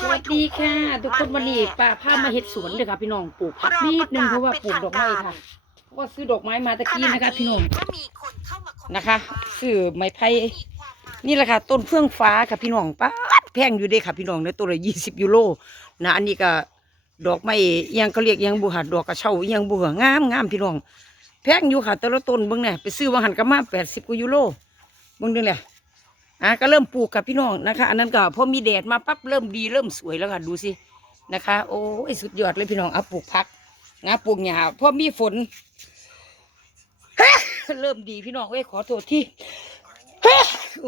สวัสดีค่ะ ทุกคนวันนี้ป้าพามาเฮ็ดสวนเลยค่ะ พี่น้องปลูกผักนิดนึงเพราะว่าปลูกดอกไม้ค่ะเพราะว่าซื้อดอกไม้มาตะกี้นะคะ พี่น้องก็มีคนเข้ามาอมเมนต์นะคะว่าซื้อไม้ไผ่มีความหมายนี่แหละค่ะ ต้นเฟื่องฟ้าค่ะพี่น้องป้าดแพงอยู่เด้ค่ะ พี่น้องในตัวละยี่สิบยูโรนะอันนี้ก็ดอกไม้อิหยังเขาเรียกอิหยังบุหะดอกกระเช้าอิหยังบุหะงามงามพี่น้องแพงอยู่ค่ะแต่ละต้นเบิ่งเนี่ยไปซื้อว่าหันก็มาแปดสิบกว่ายูโรเบิ่งดูเลย อะก็เริ่มปลูกกับพี่น้องนะคะ อันนั้นก็พอมีแดดมาปั๊บเริ่มดีเริ่มสวยแล้วค่ะดูสินะคะ โอ้ยสุดยอดเลยพี่น้องเอาปลูกพักนะปลูกหญ้าพอมีฝนเริ่มดีพี่น้องเอ้ยขอโทษที่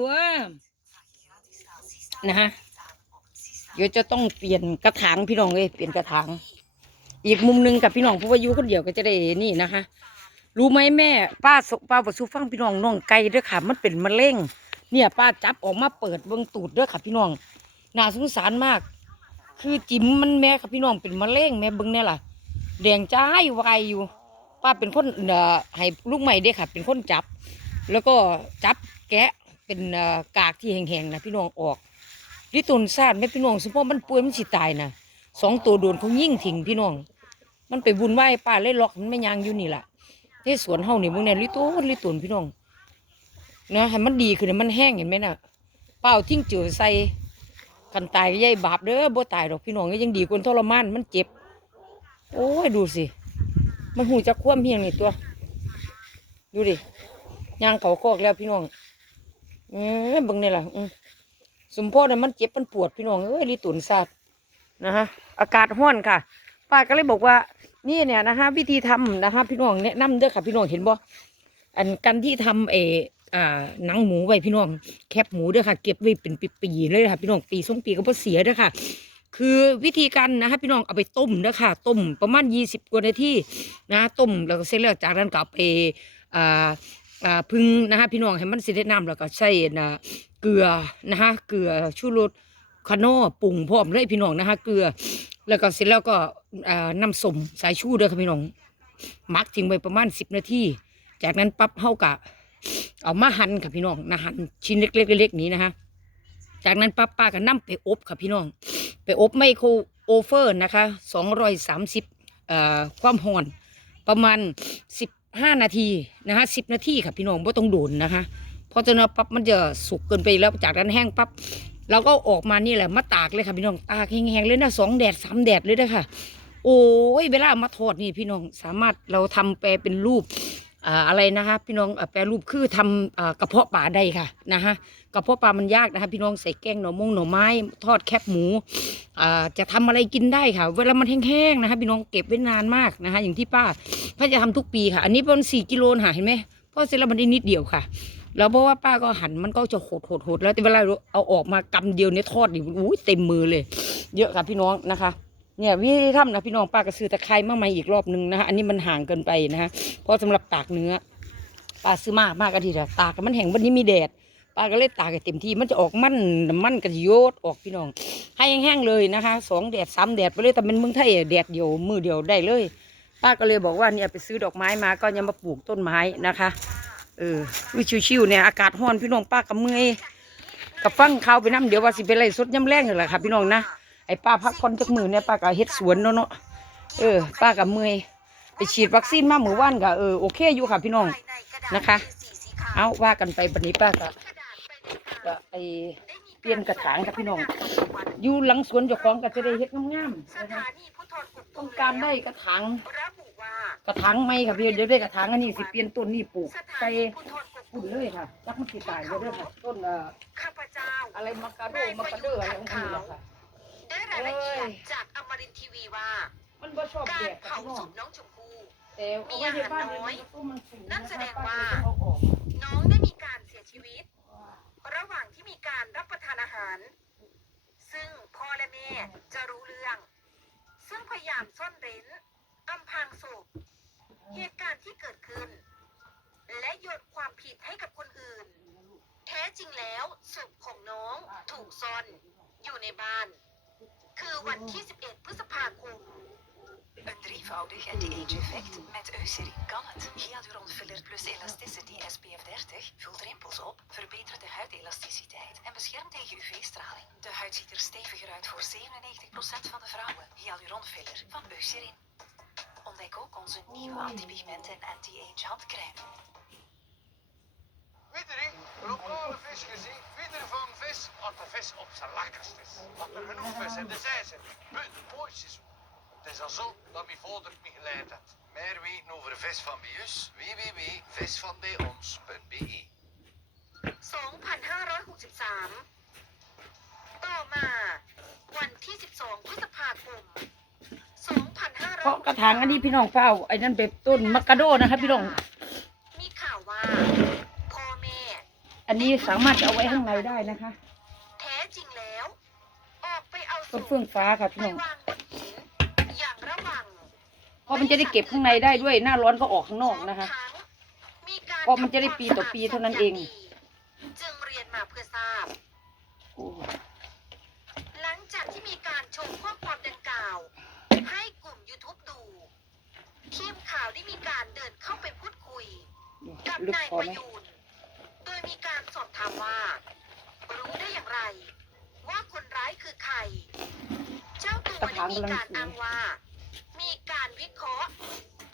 ว้านะฮะเดี๋ยวจะต้องเปลี่ยนกระถางพี่น้องเอ้ยเปลี่ยนกระถาง อีกมุมหนึงกับพี่น้องเพราะว่ายูคนเดียวก็จะได้นี่นะคะ รู้ไหมแม่ ป้าสป้าบอสูฟังพี่น้องน้องไก่เด้อค่ะ มันเป็นมะเร็ง เนี่ยป้าจับออกมาเปิดเบิ้งตูดด้อค่ะพี่น้องน่าสงสารมาก คือจิ๋มมันแม่ค่ะพี่น้องเป็นมะเร็งแม่เบิ้งเนี่ยล่ะแดงจ้ายวายอยู่ ป้าเป็นคนเอ่อให้ลูกใหม่เด้ค่ะ เป็นคนจับ แล้วก็จับแกะเป็นเอ่อกากที่แห้งๆนะพี่น้องออกลิตุนซาดแม่พี่น้องสมพอมันป่วยมันสิตายนะสองตัวโดนเขายิ่งทิ้งพี่น้อง มันไปบุญไหว้ป้าเลยล็อกมันไม่ยางอยู่นี่แหละที่สวนเฮานี่มึงเนี่ยลิตุนลิตุนพี่น้อง นะให้มันดีขึ้นมันแห้งเห็นไหมน่ะเปล่าทิ้งจือใส่กันตายก็ยายบาปเด้อบ่ตายดอกพี่น้องยังดีกว่าทรมานมันเจ็บ โอ้ยดูสิ มันหูจะคว่ำเพียงนี่ตัว ดูดิยางเขาคอกแล้วพี่น้องเอ้ยบังนี่ล่ะสมโพธิน่ะมันเจ็บมันปวดพี่น้องเอ้ยลิตุนซาดนะฮะอากาศห้อนค่ะ ป้าก็เลยบอกว่า นี่เนี่ยนะฮะวิธีทำนะฮะพี่น้องแนะนำเด้อค่ะพี่น้องเห็นบ่อันกันที่ทำเอ อ่าหนังหมูไว้พี่น้องแคบหมูด้อค่ะ เก็บไว้เป็นปีๆเลยค่ะพี่น้องปีสองปีก็บ่เสียด้อค่ะ คือวิธีการนะคะพี่น้องเอาไปต้มเด้อค่ะต้มประมาณยี่สิบกว่านาทีนะต้มแล้วก็เสร็จแล้วจากนั้นก็ไปอ่าอ่าพึ่งนะคะพี่น้องให้มันสิได้น้ำแล้วก็ใส่นะเกลือนะคะเกลือชูรสคานอปรุงพร้อมเลยพี่น้องนะคะเกลือ แล้วก็เสร็จแล้วก็อ่าน้ำส้มสายชูด้อค่ะพี่น้องมักทิ้งไว้ประมาณสิบนาทีจากนั้นปั๊บเฮากะ เอามาหั่นค่ะพี่น้องนะหั่นชิ้นเล็กๆเล็กๆนี้นะคะจากนั้นปั๊บป้าก็นำไปอบค่ะพี่น้อง ไปอบไมโครโอเฟอร์นะคะสองร้อยสามสิบเอ่อความร้อน ประมาณสิบห้านาทีนะคะสิบนาทีค่ะพี่น้องไม่ต้องโดนนะคะพราะนั้นปั๊บมันจะสุกเกินไปแล้วจากนั้นแห้งปั๊บเราก็ออกมานี่แหละมาตากเลยค่ะพี่น้องตากแห้งๆเลยนะสองแดดสามแดดเลยนะคะโอ้ยเวลามาทอดนี่พี่น้องสามารถเราทำแปลเป็นรูป อะไรนะคะพี่น้องแปลรูปคือทำกระเพาะปลาได้ค่ะนะคะกระเพาะปลามันยากนะคะพี่น้องใส่แกงหน่อมงหน่อไม้ ทอดแคบหมูจะทำอะไรกินได้ค่ะ เวลามันแห้งๆนะคะพี่น้องเก็บไว้นานมากนะคะอย่างที่ป้าป้าจะทำทุกปีค่ะ อันนี้ประมาณสี่กิโลนะเห็นไหมเพราะเสร็จแล้วมันได้นิดเดียวค่ะแล้วเพราะว่าป้าก็หั่นมันก็จะโหดโหดโหดแล้วแต่เวลาเอาออกมากำเดียวเนี่ยทอดดิอุ้ยเต็มมือเลย เยอะค่ะพี่น้องนะคะ เนี่ยวิธีทำนะพี่น้องป้าก็ซื้อตะไคร้มาใหม่อีกรอบนึงนะคะอันนี้มันห่างเกินไปนะคะเพราะสำหรับตากเนื้อป้าซื้อมากมากก็ทีเดียวตากมันแห้งวันนี้มีแดดป้าก็เลยตากเต็มที่มันจะออกมันน้ำมันก็จะโยดออกพี่น้อง ให้แห้งๆเลยนะคะสองแดดสามแดดไปเลยแต่เป็นเมืองไทยแดดเดียวมือเดียวได้เลย ป้าก็เลยบอกว่าเนี่ยไปซื้อดอกไม้มาก็ยังมาปลูกต้นไม้นะคะเออวิชิวๆเนี่ยอากาศร้อนพี่น้องป้ากับเมื่อยกับฟังเขาไปน้ำเดี๋ยวว่าสิเป็นไรสดย่ำแรงอยู่แหละค่ะพี่น้องนะ อ้ป้าพักผ่อนจากมือเนี่ยป้าก็เฮ็ดสวนเนาะเนาะเออ ป้ากับเมื่อยไปฉีดวัคซีนมาหมู่บ้านก็เออโอเคอยู่ค่ะพี่น้องนะคะ เอาว่ากันไปบันนี้ป้าก็ก็ไอ้เปลี่ยนกระถางครับพี่น้อง อยู่หลังสวนเจ้าของก็จะได้เฮ็ดงามๆนะคะต้องการได้กระถางกระถางไม้ค่ะพี่เดี๋ยวได้กระถางอันนี้สิเปลี่ยนต้นนี่ปลูกสถาใส่ปุ่นเลยค่ะจักมันสิตายเลยเด้อค่ะต้นเอ่ออะไรมะกาโดมะกาเดออะไรของมันนี่แหละค่ะ ได้รายละเอียดจากอมรินทร์ทีวีว่า มันบ่ชอบกาแดรดค่ะเผาพี่น้อศงพน้องชมพู่ แต่เอาไว้ในบ้านเนี่ยมันก็ต้นมันสูงนั่นแสดงว่าป้ก็จะเอาออกน้องได้มีการเสียชีวิต ระหว่างที่มีการรับประทานอาหาร ซึ่งพ่อและแม่จะรู้เรื่อง ซึ่งพยายามซ่อนเร้นอำพรางศพเหตุการณ์ที่เกิดขึ้น และโยนความผิดให้กับคนอื่น แท้จริงแล้วศพของน้องถูกซ่อนอยู่ในบ้าน คือวันที่ 11 พฤษภาคม ป Een drievoudig anti-age-effect met Eucerin kan het. Hyaluron Filler plus Elasticity SPF 30 vult rimpels op, verbetert de huidelasticiteit en beschermt tegen UV-straling. De huid ziet er steviger uit voor 97% van de vrouwen. Hyaluron Filler van Eucerin. Ontdek ook onze nieuwe antipigment en anti-age handcrème. Wiedering, lokale vis gezien, wieder van vis, als de vis op zijn lekkerst is. Wat er genoeg vis in de zee zit, buiten mooitjes. Het is al zo dat mijn vader me geleid heeft. Meer weten over vis van bij ons? www.visvanbijons.be 2563 ต่อมา วันที่ 12 พฤษภาคม เพราะกระถางอันนี้พี่น้องเฝ้าไอ้นั่นเป็นต้นมักกะโดนะคะพี่น้อง มีข่าวว่าพ่อแม่ อันนี้สามารถจะเอาไว้ข้างในได้นะคะ ต้นเฟื่องฟ้าค่ะพี่ไปน้องวางบนหินอย่างระวังเพราะมันจะได้เก็บข้างในได้ด้วย หน้าร้อนก็ออกข้างนอกนะคะพร้อมทั้งมีการเพราะมันจะได้ปีต่อปีเท่านั้นเอง จึงเรียนมาเพื่อทราบโอ้หลังจากที่มีการโชว์ข้อความดังกล่าว ให้กลุ่ม YouTube ดูทีมข่าวได้มีการเดินเข้าไปพูดคุย กับลึกนายพอประไหมยูน โดยมีการสอบถามว่า รู้ได้อย่างไร ว่าคนร้ายคือใคร เจ้าตัวได้มีการอ้างว่า มีการวิเคราะห์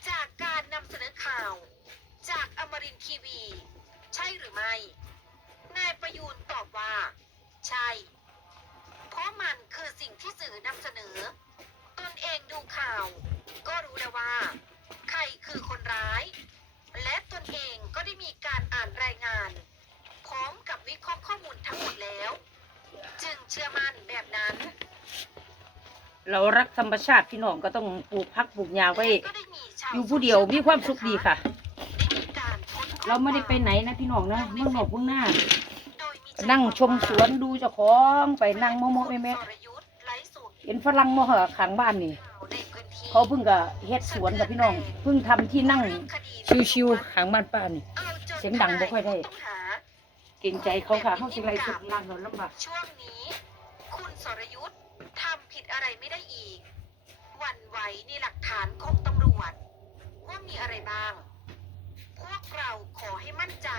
จากการนำเสนอข่าว จากอมรินทร์ทีวี ใช่หรือไม่ นายประยูนตอบว่า ใช่ เพราะมันคือสิ่งที่สื่อนำเสนอ ตนเองดูข่าว ก็รู้แล้วว่า ใครคือคนร้าย และตนเองก็ได้มีการอ่านรายงาน พร้อมกับวิเคราะห์ข้อมูลทั้งหมดแล้ว จึงเชื่อมั่นแบบนั้น เรารักธรรมชาติพี่น้องก็ต้องปลูกพักปลูกหญ้าไว้ก็ได้มีชาวอยู่ผู้เดียวมีความสุขดีค่ะได้มีการโพสต์ข้อเราไม่ได้ไปควไหนนะพี่น้องนะเมืองนอกเมืองหน้าโดยมีนั่งชมสวนดูเจ้าของไปนั่งโมโมแม่แม่สรยุทธ์ไลฟ์สดเห็นฝรั่งมาเหอะขังบ้านนี่ในพื้นที่เขาเพิ่งก็เฮ็ดสวนกับพี่น้อง เพิ่งทำที่นั่งชิวๆขังบ้านป้านี่เอาจนเสียงดังบ่ค่อยได้ผู้ต้องหาเก่งใจเขาค่ะเขาสิไรสุดล่างเราลำบากช่วงนี้ คุณสรยุทธ์ทำผิดอะไรไม่ได้อีก วันไหวในหลักฐานของตำรวจ ว่ามีอะไรบ้าง พวกเราขอให้มั่นใจ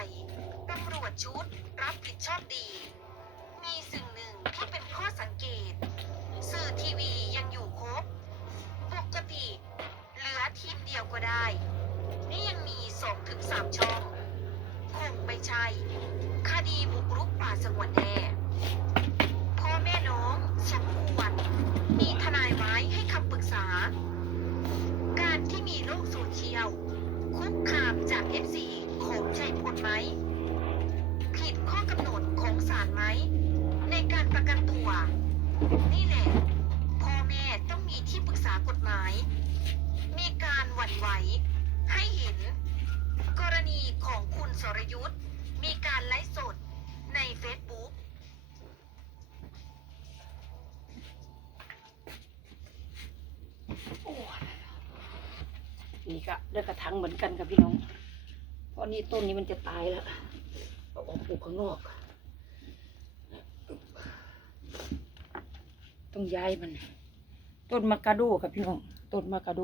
ตำรวจชุดรับผิดชอบดี มีสิ่งหนึ่งที่เป็นข้อสังเกต สื่อทีวียังอยู่ครบ ปกติ เหลือทีมเดียวก็ได้ นี่ยังมีสองถึงสามช่อง คงไม่ใช่ คดีบุกรุกป่าสงวนแน่ สมควร มีทนายไว้ให้คำปรึกษา การที่มีโลกโซเชียล คุกคามจากเอฟซีของชัยพลไหม ผิดข้อกำหนดของศาลไหม ในการประกันตัว นี่แหละพ่อแม่ต้องมีที่ปรึกษากฎหมาย มีการหวั่นไหว ให้เห็น กรณีของคุณสรยุทธ์มีการไลฟ์สดในเฟซบุ๊ก นี่ก็เลือกกระถางเหมือนกันค่ะพี่น้อง เพราะนี่ต้นนี้มันจะตายแล้วเอาออกปลูกข้างนอก ต้องย้ายมัน ต้นมากาโดค่ะพี่น้อง ต้นมากาโด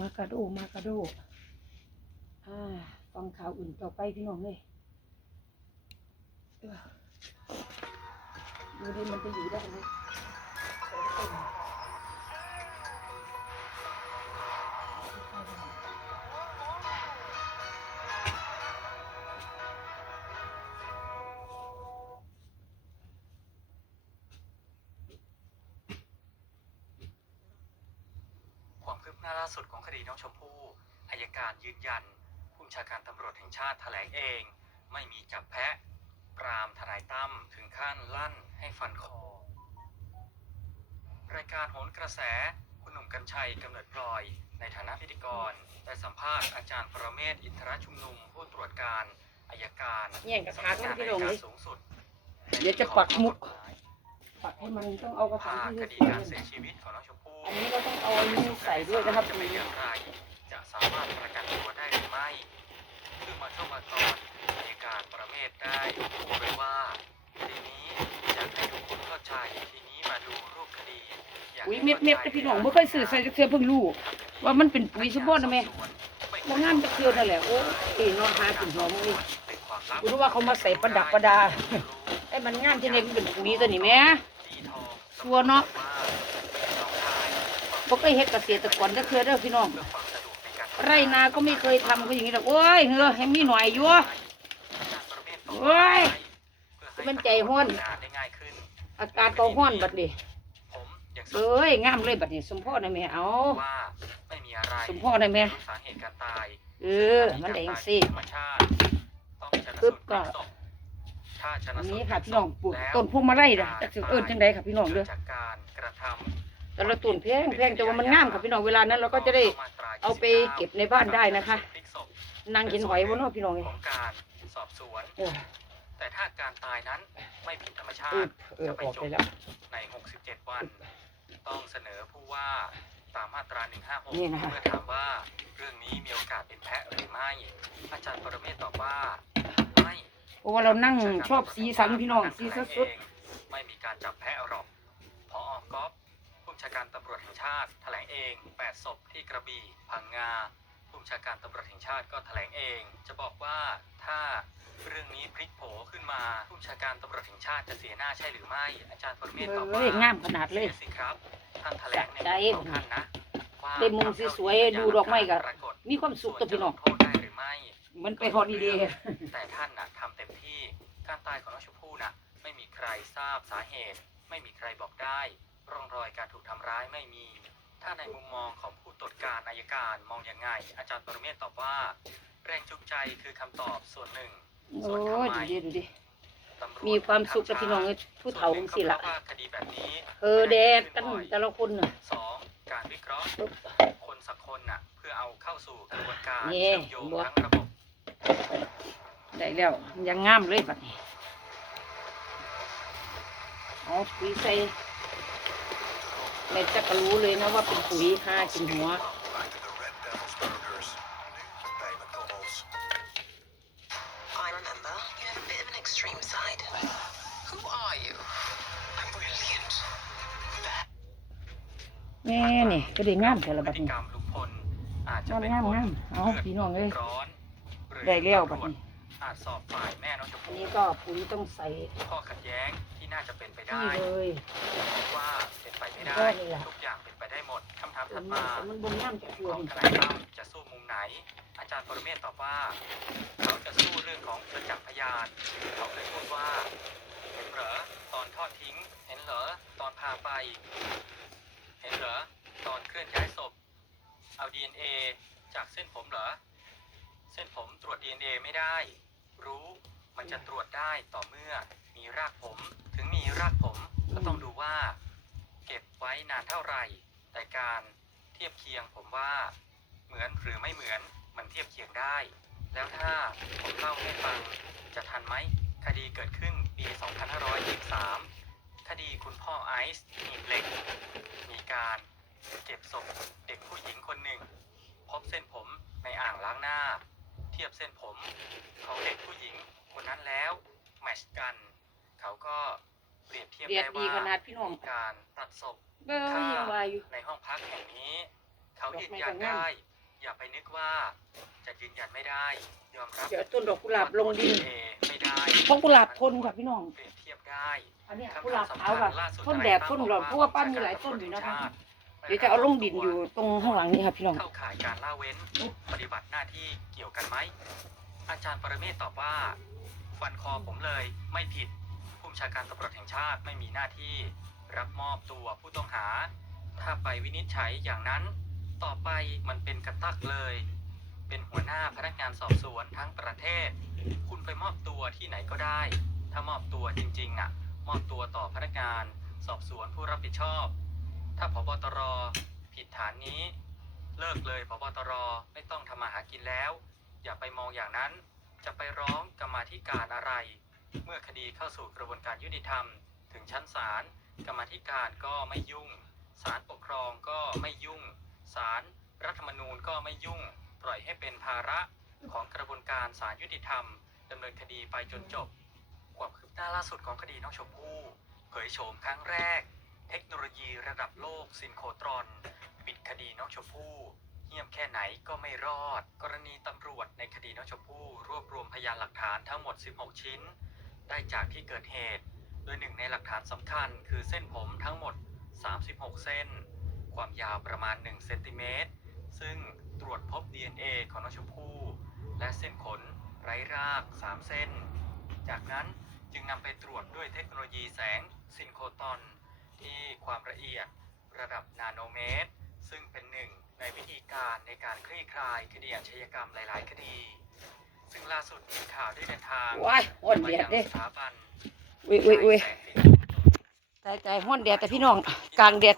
มากาโดมากาโดอ่าฟังข่าวอื่นต่อไปพี่น้องเลยเอ้อดูดิมันจะอยู่ได้ไหม การยืนยันผู้บัญชาการตำรวจแห่งชาติแถลงเอง ไม่มีจับแพะ ปรามทนายตั้มถึงขั้นลั่นให้ฟันคอ รายการโหนกระแสคุณหนุ่มกัญชัยกำเนิดพลอย ในฐานะพิธีกรได้สัมภาษณ์อาจารย์ประเมศวร์อินทรชุมนุมผู้ตรวจการอายการแย่งกระถางมันพี่ลงเลยสำนักงานอัยการสูงสุดเดี๋ยวจะปักมุก ปักให้มันต้องเอากระถาพางที่คเล็กดีๆการเสียชีวิตของน้องชมพู่อันนี้เราต้องเอาอันนี้ใส่ด้วยนะครับ จะเป็นอย่างไรจะสามารถประกันตัวได้หรือไม่ซึ่งมาช่วงมาก่อนอัยการประเมศได้พูดไว้ว่าคดีนี้อยากให้ทุกคนเข้าใจทีนี้มาดูรูปคดีอยากปุ๋ยเม็ดเม็ดๆนะพี่น้องบ่เคยซื้อใส่จักเทื่อเพิ่งรู้ว่ามันเป็นปุ๋ยสมบูรณ์นะแม่บ่งามจักเทื่อนั่นแหละโอ้ยนอนหากินหอมนี่กูรู้ว่าเขามาใส่ประดับประดาไอ้มันงามจังได๋มันเป็นปุ๋ยตัวนี้แหม่ชัวร์เนาะบ่เคยเฮ็ดเกษตรกรจักเทื่อเด้อพี่น้อง ไรนาก็ไม่เคยทำก็อย่างนี้ดอกโอ้ยเฮ้อให้มีหน่อยอยู่โอ้ยมันใจห้อนได้ง่ายขึ้นอากาศก็ร้อนบัดนี้ผมอยากเอ้ยงามเลยบัดนี้ สมพ่อได้แม่เอาว่าไม่มีอะไรสมพ่อได้แม่รู้สาเหตุการตายเออ มันได้จังซี่ธรรมชาติต้องชันปึ๊สูบตรก็พลิศพถ้าชันอันสูนี้ตรค่ะพลิพี่ศน้องพปลูกแล้วต้นพวงมาลัยน่ะจักสิเอิ้นจังไดค่ะพี่น้องเด้อ กิดจากการกระทำแต่ละต้นแพงแพงแต่ว่ามันงามค่ะพี่น้องเวลานั้นเราก็จะได้เอาไปเก็บในบ้านได้นะคะนั่งกินหอยบ่เนาะพี่น้องเอ้ยของการสอบสวนเออแต่ถ้าการตายนั้นไม่ผิดธรรมชาเออติเออออกไปแล้วใน67วัน ต้องเสนอผู้ว่าตามมาตรา156นี่นะคะเมื่อถามว่าเรื่องนี้มีโอกาสเป็นแพะหรือไม่อาจารย์ปรเมศตอบว่าไม่เพราะว่าเรานั่งชอบสีสันพี่น้องสีสดๆไม่มีการจับแพะหรอกพอก๊อฟผู้ บัญชาการตำรวจแห่งชาติ แถลงเอง 8 ศพที่กระบี่ พังงา ผู้บัญชาการตำรวจแห่งชาติก็แถลงเอง จะบอกว่าถ้าเรื่องนี้พลิกโผขึ้นมาผู้บัญชาการตำรวจแห่งชาติจะเสียหน้าใช่หรือไม่ อาจารย์ปรเมศตอบเอ้ว่ายงามขนาดเลยสีสิครับ ท่านแถลงในใจมุมของท่านนะว่าได้มุมสวยๆดูดอกไม้ก็ปรากฏมีความสุขตัวพี่น้องส่วจะลโทษได้หรือไม่ๆมันไปฮอลิเดย์แต่ท่านน่ะทำเต็มที่การตายของน้องชมพู่น่ะไม่มีใครทราบสาเหตุ ไม่มีใครบอกได้ ร่องรอยการถูกทำร้ายไม่มี ถ้าในมุมมองของผู้ตรวจการอายการมองยังไง อาจารย์ปรเมศตอบว่า แรงจูงใจคือคำตอบส่วนหนึ่งโอ้ยดูดิดูดิ ตำรจมีความสุขกับพี่น้องเอ้ยผู้เฒ่าจังสิล่ะส่วนหนึ่งก็เพราว่าคดีแบบนี้เออแดดกันแต่ละคนน่ะ สองการวิเคราะห์ คนสักคนน่ะ เพื่อเอาเข้าสู่กระบวนการเย่เชื่อมโยงบ่ทั้งระบบ ได้แล้วยังงามเลยบัดนี้เอาปุ๋ยใส่ แม่จะก็รู้เลยนะว่าเป็นปุ๋ยค่ากินหัว Back to the Red Devils burgers. New bij McDonald's. I remember you have a bit of an extreme side. Who are you? I'm brilliant. แม่นี่ก็ได้งามแต่ละพบัดฤตินี้กรรมลุงพลอาจจะงามเป็นงามคนงามเอาลืดพี่น้องเอ้ยร้อนหรือได้แล้วบัดตำรวจนี้อาจสอบฝ่ายแม่น้องชมอันพู่นี้ก็ปุ๋ยต้องใส่ข้อขัดแย้งที่ น่าจะเป็นไปที่ได้เลยว่าเป็นไปไม่ได้ก็นี่แหละทุกอย่างเป็นไปได้หมดคำถามแต่ถัดมันมาแต่มันบนงามจากตัวของนี่ทนายตั้มจะสู้มุมไหน อาจารย์ปรเมศตอบว่า เขาจะสู้เรื่องของประจักษ์พยานเขาเคยพูดว่าเห็นเหรอตอนทอดทิ้ง เห็นเหรอตอนพาไป เห็นเหรอตอนเคลื่อนย้ายศพ เอา DNA จากเส้นผมเหรอ เส้นผมตรวจ DNA ไม่ได้ รู้มันจะตรวจได้ต่อเมื่อ มีรากผม ถึงมีรากผมก็ต้องดูว่า เก็บไว้นานเท่าไหร่ แต่การเทียบเคียงผมว่า เหมือนหรือไม่เหมือนมันเทียบเคียงได้ แล้วถ้าผมเล่าให้ฟังจะทันไหมคดีเกิดขึ้นปี 2523 คดีคุณพ่อไอซ์หีบเหล็ก มีการเก็บศพเด็กผู้หญิงคนหนึ่ง พบเส้นผมในอ่างล้างหน้า เทียบเส้นผมของเด็กผู้หญิงคนนั้นแล้วแมชกัน เขาก็เปรียบเทียบเรียดได้ดีว่าขนาดพี่น้องมีการตัดศพเบ้ยยังว่าอยู่ ในห้องพักแห่งนี้ เขาดอกยืนไม้ยันก็งามได้ อย่าไปนึกว่า จะยืนยันไม่ได้ยอมรับเดี๋ยวต้นดอกกุหลาบลงดินเอไม่ได้เพราะกุหลาบทนค่ะพี่น้อง เปรียบเทียบได้อันเนี้ยกุหลาบขาวค่ะทนแดดทนร้อนเพราะว่าป้ามีหลายต้นอยู่นะคะ เดี๋ยวจะเอาลงดินอยู่ตรงข้างหลังนี่ค่ะพี่น้อง เข้าข่ายการละเว้น ปฏิบัติหน้าที่เกี่ยวกันไหมอาจารย์ปรเมศตอบว่าฟันคอผมเลยไม่ผิดผู้บัญ ชาการตำรวจแห่งชาติไม่มีหน้าที่ รับมอบตัวผู้ต้องหา ถ้าไปวินิจฉัยอย่างนั้น ต่อไปมันเป็นกระตักเลย เป็นหัวหน้าพนักงานสอบสวนทั้งประเทศ คุณไปมอบตัวที่ไหนก็ได้ ถ้ามอบตัวจริงๆอะ มอบตัวต่อพนักงานสอบสวนผู้รับผิดชอบ ถ้าพบตรผิดฐานนี้ เลิกเลยพบตรไม่ต้องทำมาหากินแล้ว อย่าไปมองอย่างนั้น จะไปร้องกรรมาธิการอะไร เมื่อคดีเข้าสู่กระบวนการยุติธรรม ถึงชั้นศาลกรรมธิการก็ไม่ยุ่งศาลปกครองก็ไม่ยุ่งศาลรัฐธรรมนูญก็ไม่ยุ่ง ปล่อยให้เป็นภาระของกระบวนการศาลยุติธรรมดำเนินคดีไปจนจบความคืบหน้าล่าสุดของคดีน้องชมพู่เผยโฉมครั้งแรก เทคโนโลยีระดับโลกซินโครตรอน ปิดคดีน้องชมพู่เงียบแค่ไหนก็ไม่รอด กรณีตำรวจในคดีน้องชมพู่รวบรวมพยานหลักฐานทั้งหมด 16 ชิ้น ได้จากที่เกิดเหตุ โดยหนึ่งในหลักฐานสำคัญคือเส้นผมทั้งหมด 36 เส้น ความยาวประมาณ 1 เซนติเมตร ซึ่งตรวจพบ DNA ของน้องชมพู่ และเส้นขนไร้ราก 3 เส้น จากนั้นจึงนำไปตรวจด้วยเทคโนโลยีแสงซินโครตอน ที่ความละเอียดระดับนาโนเมตร ซึ่งเป็นหนึ่งในวิธีการในการคลี่คลายคดีอาชญากรรมหลาย ๆ คดี ซึ่งล่าสุดทีมข่าวได้เดินทางว้ายอ่อนมาแดดยังเด้สถาบันอุ้ยอุ้ยอุ้ยตายตายห้อนแดดแต่พี่น้องกลางแดด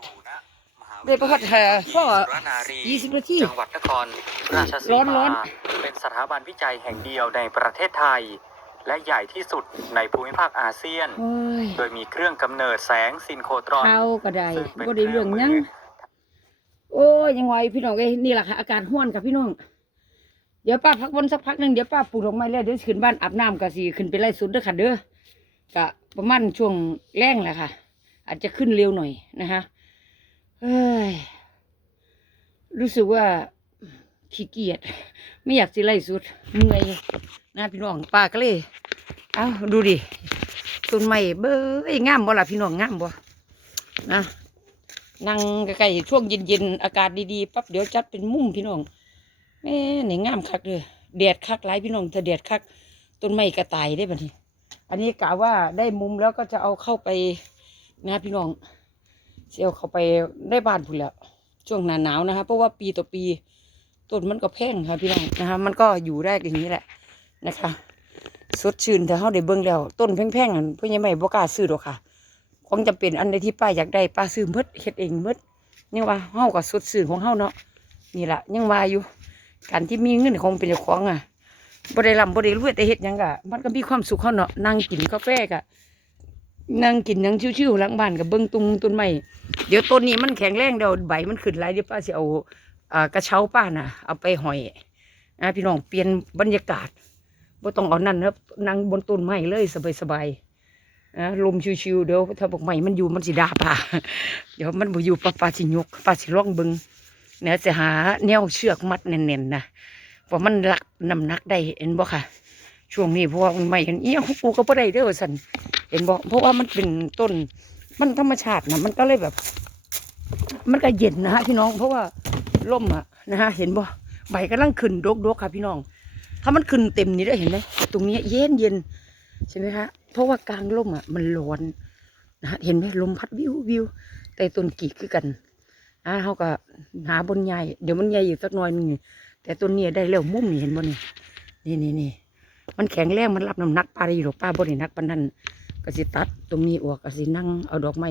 ได้ประวัติเอ่อพ่อสุรนารียี่สิบนาทีจังหวัดนครราชสีร้อนร้มาอนเป็นสถาบันวิจัยแห่งเดียวในประเทศไทย และใหญ่ที่สุดในภูมิภาคอาเซียน โอ้ยโดยมีเครื่องกำเนิดแสงซินโครตรอนข้าวก็ได้ซึ่งเป็นบ่ได้เรื่องหยัง โอ้ยยังไหวพี่น้องเอ้ยนี่แหละค่ะอากาศห้อนกับพี่น้องเดี๋ยวป้าพักบนสักพักหนึ่งเดี๋ยวป้าปลูกดอกไม้แล้วเดี๋ยวขึ้นบ้านอาบน้ำก็สิขึ้นไปไล่สุดเด้อค่ะเด้อกะประมาณช่วงแรงแหละค่ะ อาจจะขึ้นเร็วหน่อยนะคะเอ้ยรู้สึกว่าขี้เกียจไม่อยากสิไล่สุดเมื่อยนะพี่น้องป้าก็เลยเอาดูดิต้นไม้เบ้ยงามบ่ล่ะพี่น้องงามบ่นะนั่งใกล้ๆช่วงเย็นๆอากาศดีๆปั๊บเดี๋ยวจัดเป็นมุมพี่น้อง แม่นี่งามคักเลยแดดคักหลายพี่น้องถ้าแดดคักต้นไม้กระต่ายได้บัดนี้ อันนี้กะว่าได้มุมแล้วก็จะเอาเข้าไปนะพี่น้องเสียเอาเข้าไปได้บ้านพุ่นแล้วช่วงหนาหนาวนะคะเพราะว่าปีต่อปีต้นมันก็แพงค่ะพี่น้องนะคะ มันก็อยู่ได้อย่างนี้แหละนะคะสดชื่นถ้าเฮาได้เบิ่งแล้ว ต้นแพงๆนั่นพิ่นยังไม่บกล้าซื้อดอกค่ะของจำเป็นอันใดที่ป้าอยากได้ป้าซื้อหมดเฮ็ดเองหมดยังว่าเฮาก็สดชื่นของเฮาเนาะนี่แหละยังว่าอยู่ การที่มีเงินของเป็นเจ้าของอะบ่ได้ร่ำบ่ได้รวยแต่เฮ็ดยังก็มันก็มีความสุขเฮาเนาะนั่งกินกาแฟก็นั่งกินยังชิวๆหลังบ้านก็เบิ่งตุงต้นไม้เดี๋ยวต้นนี้มันแข็งแรงเดี๋ยวใบมันขึ้นหลายเดี๋ยวป้าสิเอาอ่ากระเช้าป้าน่ะ เอาไปหอยนะพี่น้องเปลี่ยนบรรยากาศบ่ต้องเอานั่นนะนั่งบนต้นไม้เลยสบายๆอะลมชิวๆเดี๋ยวถ้าบอกใหม่มันอยู่มันสิดาป่าเดี๋ยวมันบ่อยู่ป้าป้าสิยกป้าสิล่องเบิ้ง เนี่ยจะหาแนวเชือกมัดแน่นๆนะเพราะมันรักน้ำหนักได้เห็นบ่ค่ะ ช่วงนี้เพราะว่ามันไม่เห็นเอี้ยงปูก็บ่ได้เด้อสันเห็นบ่เพราะว่ามันเป็นต้นมันธรรมชาตินะมันก็เลยแบบ มันก็เย็นนะฮะพี่น้องเพราะว่าล่มอะนะฮะเห็นบ่ใบกำลังขึ้นดกๆค่ะพี่น้อง ถ้ามันขึ้นเต็มนี้ได้เห็นไหมตรงนี้เย็นเย็นใช่ไหมคะเพราะว่ากลางร่มอะมันร้อนนะฮะเห็นไหมลมพัดวิววิวแต่ต้นกีกคือกัน อ่าเขาก็หาบนใหญ่เดี๋ยวมันใหญ่อีกสักหน่อยนึงแต่ต้นนี้ได้แล้วมุมนี่เห็นบ่นี่นี่นี่นี่มันแข็งแรงมันรับน้ำหนักปลาได้อยู่หรอกป้าบ่ได้นักปานนั้นก็สิตัดตรงนี้ออกก็สินั่งเอาดอกไม้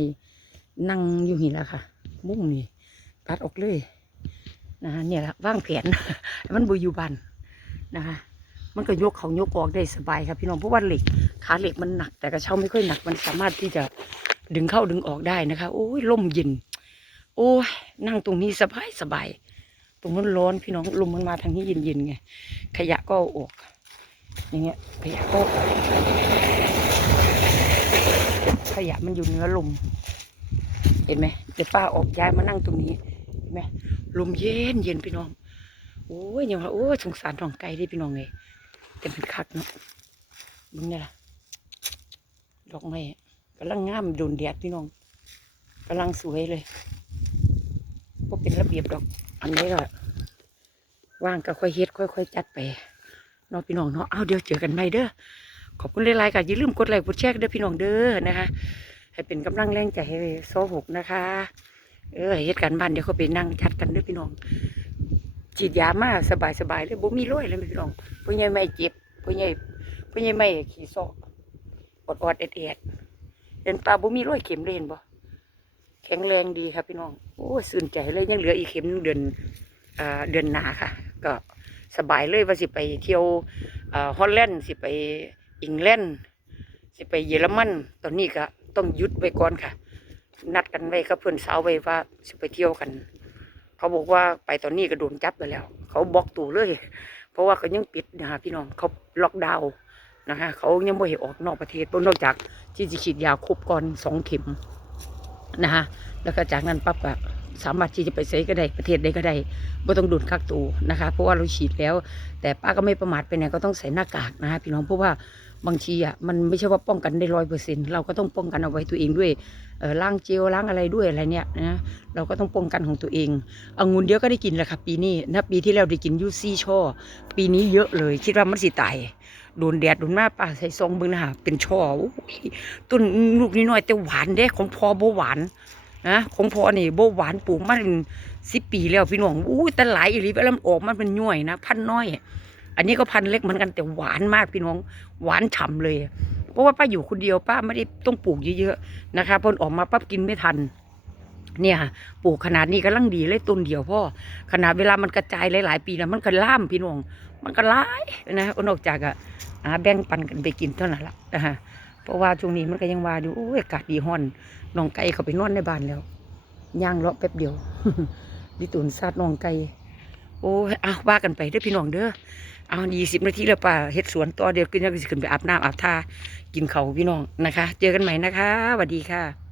นั่งอยู่นี่แหละค่ะ มุ่มนี่ตัดออกเลยนะฮะเนี่ยละวางแผนมันบ่อยู่บ้านนะคะ มันก็ยกเขายกออกได้สบายครับพี่น้องเพราะว่าเหล็กขาเหล็กมันหนัก แต่กระเช้าไม่ค่อยหนักมันสามารถที่จะดึงเข้าดึงออกได้นะคะโอ้ยลมเย็น โอ้ยนั่งตรงนี้สบายสบาย ตรงนั้นร้อนพี่น้องลมมันมาทางนี้เย็นเย็นๆไง ขยะก็ออก อย่างเงี้ย ขยะก็ออกขยะมันอยู่เหนือลม เห็นไหมเดี๋ยวป้าออกย้ายมานั่งตรงนี้ เห็นไหมลมเย็นเย็นพี่น้อง โอ้ยยังว่าโอ้สงสารท้องไก่ดิพี่น้องเลยแต่เป็นคักเนาะมึงเนี่ยล่ะดอกไม้กำลังงามโดนแดดพี่น้องกำลังสวยเลย เป็นระเบียบดอก อันนี้ก็ว่างก็ค่อยเฮ็ดค่อยๆจัดไปเนาะพี่น้องเนาะเอาเดี๋ยวเจอกันใหม่เด้อขอบคุณหลายๆค่ะอย่าลืมกดไลค์กดแชร์เด้อพี่น้องเด้อนะคะ ให้เป็นกำลังแรงใจให้โซ่หกนะคะ เออเหตุการณ์บ้านเดี๋ยวเขาไปนั่งจัดกันเด้อพี่น้องฉีดยามาสบายๆเลยบ่มีร้อยเลยพี่น้องพ่อใหญ่ไม่เจ็บพ่อใหญ่พ่อใหญ่ไม่ขี้ซอกอดอดๆเอ็ดเอ็ดๆเห็นปลาบ่มีร้อยเข็มเลยเห็นบ่ แข็งแรงดีครับพี่น้อง โอ้ยสื่นใจเลยยังเหลืออีกเข็มเดือนเดือนหนาค่ะ ก็สบายเลยว่าสิไปเที่ยวฮอลแลนด์สิไปอังกฤษสิไปเยอรมันตอนนี้ก็ต้องหยุดไว้ก่อนค่ะ นัดกันไว้กับเพื่อนสาวไว้ว่าสิไปเที่ยวกัน เขาบอกว่าไปตอนนี้ก็โดนจับไปแล้ว เขาบล็อกตู้เลย เพราะว่าเขายังปิดนะฮะพี่น้องเขาล็อกดาวน์นะฮะเขายังไม่ให้ออกนอกประเทศนอกจากที่จะฉีดยาครบก่อนสองเข็ม นะคะแล้วก็จากนั้นปั๊บก็สามารถที่จะไปใช้ก็ได้ประเทศใดก็ได้ไม่ต้องโดนคักตัวนะคะ เพราะว่าเราฉีดแล้ว แต่ป้าก็ไม่ประมาทไปไหนก็ต้องใส่หน้ากากนะคะพี่น้องเพราะว่าบางทีอะมันไม่ใช่ว่าป้องกันได้ร้อยเปอร์เซ็นต์เราก็ต้องป้องกันเอาไว้ตัวเองด้วยล้างเจลล้างอะไรด้วยอะไรเนี่ยนะเราก็ต้องป้องกันของตัวเององุ่นเดียวก็ได้กินแหละครับปีนี้นะปีที่แล้วได้กินยูซี่ช่อปีนี้เยอะเลยคิดว่ามันสิตาย โดนแดดโดนหน้าป้าใส่ซองเบิ้งนะคะเป็นช่อต้นลูกน้อยแต่หวานเด้ของพอโบหวานนะของพ่อนี่โบหวานปลูกมาเป็นสิบปีแล้วพี่น้องอู้แต่หลายอีหลีเวลามันออกมันเป็นย่อยนะ พันน้อย อันนี้ก็พันเล็กเหมือนกันแต่หวานมากพี่น้องหวานฉ่ำเลย เพราะว่าป้าอยู่คนเดียวป้าไม่ได้ต้องปลูกเยอะๆนะคะพอออกมาปั๊บกินไม่ทันเนี่ยปลูกขนาดนี้ก็ลังดีเลยต้นเดียวพ่อขนาดเวลามันกระจายหลาย ๆ ปีนะมันก็ล่ามพี่น้อง มันก็หลายนะนอกจากอะหาแบ่งปันกันไปกินเท่านั้นละนะฮะเพราะว่าช่วงนี้มันก็ยังว่าอยู่โอ้ยอากาศดีฮ้อนน้องไก่เขาไปนอนในบ้านแล้วย่างเลาะแป๊บเดียวดิตุนซาดน้องไก่โอ้ยเอาว่ากันไปเด้อพี่น้องเด้อเอายี่สิบนาทีแล้วป่าเฮ็ดสวนต่อเดียวกินยังสิขึ้นไปอาบน้ำอาบท่ากินเขาพี่น้องนะคะ เจอกันใหม่นะคะสวัสดีค่ะ